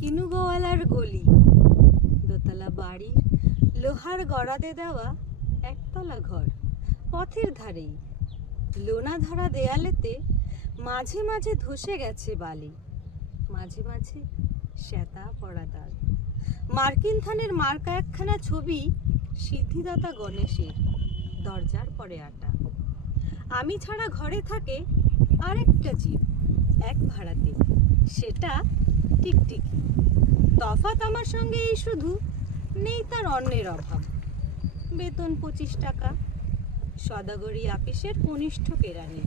কিনু গোয়ালার গলি, দোতলা বাড়ি, লোহার গড়াদে দেওয়া একতলা ঘর, পথের ধারেই লোনা ধরা দেয়ালেতে মাঝে মাঝে ধসে গেছে বালি, মাঝে মাঝে শ্বেতা পড়া দাগ। মার্কিন থানের মার্কা একখানা ছবি সিদ্ধিদাতা গণেশের, দরজার পরে আটা। আমি ছাড়া ঘরে থাকে আরেকটা জীব, এক ভাড়াতে, সেটা টিকটিকি। তফাৎ আমার সঙ্গে এই শুধু, নেই তার অন্যের অভাব। বেতন 25 টাকা, সদাগরি আপিসের কনিষ্ঠ কেরানি।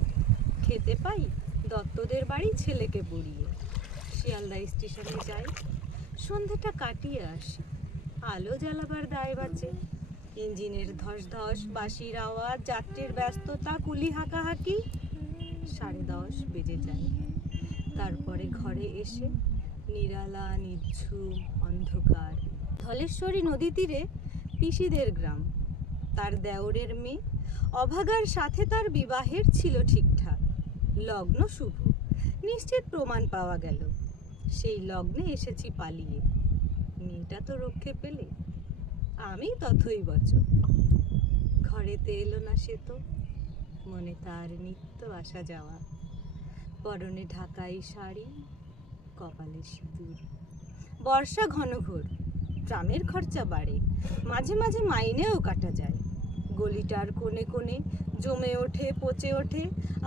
খেতে পাই দত্তদের বাড়ি ছেলেকে পড়িয়ে। শিয়ালদা স্টেশনে যাই, সন্ধেটা কাটিয়ে আসি। আলো জ্বালাবার দায় বাঁচে। ইঞ্জিনের ধস ধস, বাঁশির আওয়াজ, যাত্রীর ব্যস্ততা, কুলি হাঁকাহাঁকি। 10:30 বেজে যায়। তারপরে ঘরে এসে নিরালা, নিঝুম, অন্ধকার। ধলেশ্বরী নদী তীরে পিসিদের গ্রাম। তার দেওরের মেয়ে অভাগার সাথে তার বিবাহের ছিল ঠিকঠাক। লগ্ন শুভ, নিশ্চিত প্রমাণ পাওয়া গেল। সেই লগ্নে এসেছি পালিয়ে। মেয়েটা তো রক্ষে পেলে, আমি তথৈবচ। ঘরেতে এলো না সে তো, মনে তার নিত্য আসা যাওয়া। পরনে ঢাকাই শাড়ি, কপালে সিঁদুর। বর্ষা ঘনঘোর, ট্রামের খরচা বাড়ে, মাঝে মাঝে মাইনেও কাটা যায়। গলিটার কোণে কোণে জমে ওঠে, পচে ওঠে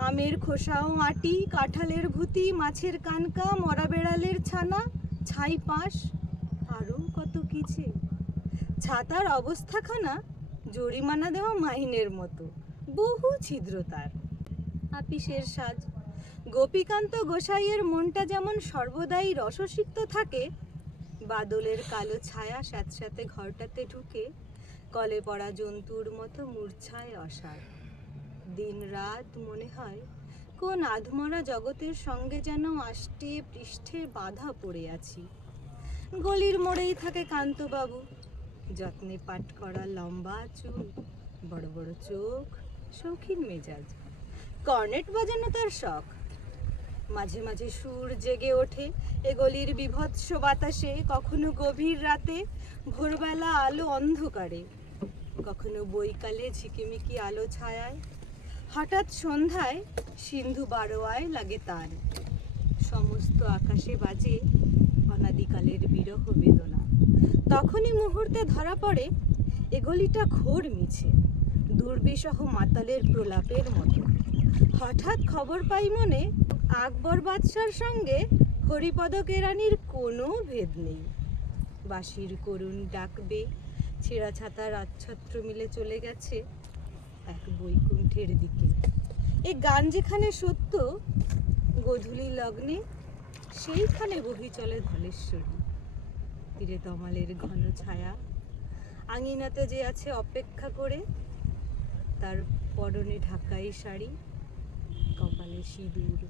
আমের খোসাও আটি, কাঁঠালের ভুতি, মাছের কানকা, মরা বেড়ালের ছানা, ছাই পাঁশ, আরও কত কিছে। ছাতার অবস্থাখানা জরিমানা দেওয়া মাইনের মতো, বহু ছিদ্র তার। আপিসের সাজ, গোপীকান্ত গোসাইয়ের মনটা যেমন সর্বদাই রসসিক্ত থাকে, বাদলের কালো ছায়া স্যাঁতস্যাঁতে ঘরটাতে ঢুকে কলে পড়া জন্তুর মতো মূর্ছায় অসাড়। দিন রাত মনে হয় কোন আধমরা জগতের সঙ্গে যেন আষ্টে পৃষ্ঠে বাঁধা পড়ে আছি। গলির মোড়েই থাকে কান্তবাবু, যত্নে পাট করা লম্বা চুল, বড় বড় চোখ, শৌখিন মেজাজ। কর্নেট বাজানো তার শখ। মাঝে মাঝে সুর জেগে ওঠে এ গলির বিভৎস বাতাসে, কখনো গভীর রাতে, ভোরবেলা আলো অন্ধকারে, কখনো বৈকালে ঝিকিমিকি আলো ছায়ায়। হঠাৎ সন্ধ্যায় সিন্ধু বারোয়ায় লাগে তার। সমস্ত আকাশে বাজে অনাদিকালের বিরহ বেদনা। তখনই মুহূর্তে ধরা পড়ে এ গলিটা ঘোর মিছে, দুর্বিষহ মাতালের প্রলাপের মতো। হঠাৎ খবর পাই মনে, আকবর বাদশার সঙ্গে হরিপদ কেরানির কোনো ভেদ নেই। বাঁশির করুণ ডাকবে, ছেঁড়া ছাতার আচ্ছত্র মিলে চলে গেছে এক বৈকুণ্ঠের দিকে। এ গান যেখানে সত্য, গোধূলি লগ্নে সেইখানে বহি চলে ধলেশ্বরী। তীরে তমালের ঘন ছায়া, আঙিনাতে যে আছে অপেক্ষা করে, তার পরনে ঢাকাই শাড়ি, কপালে সিঁদুর।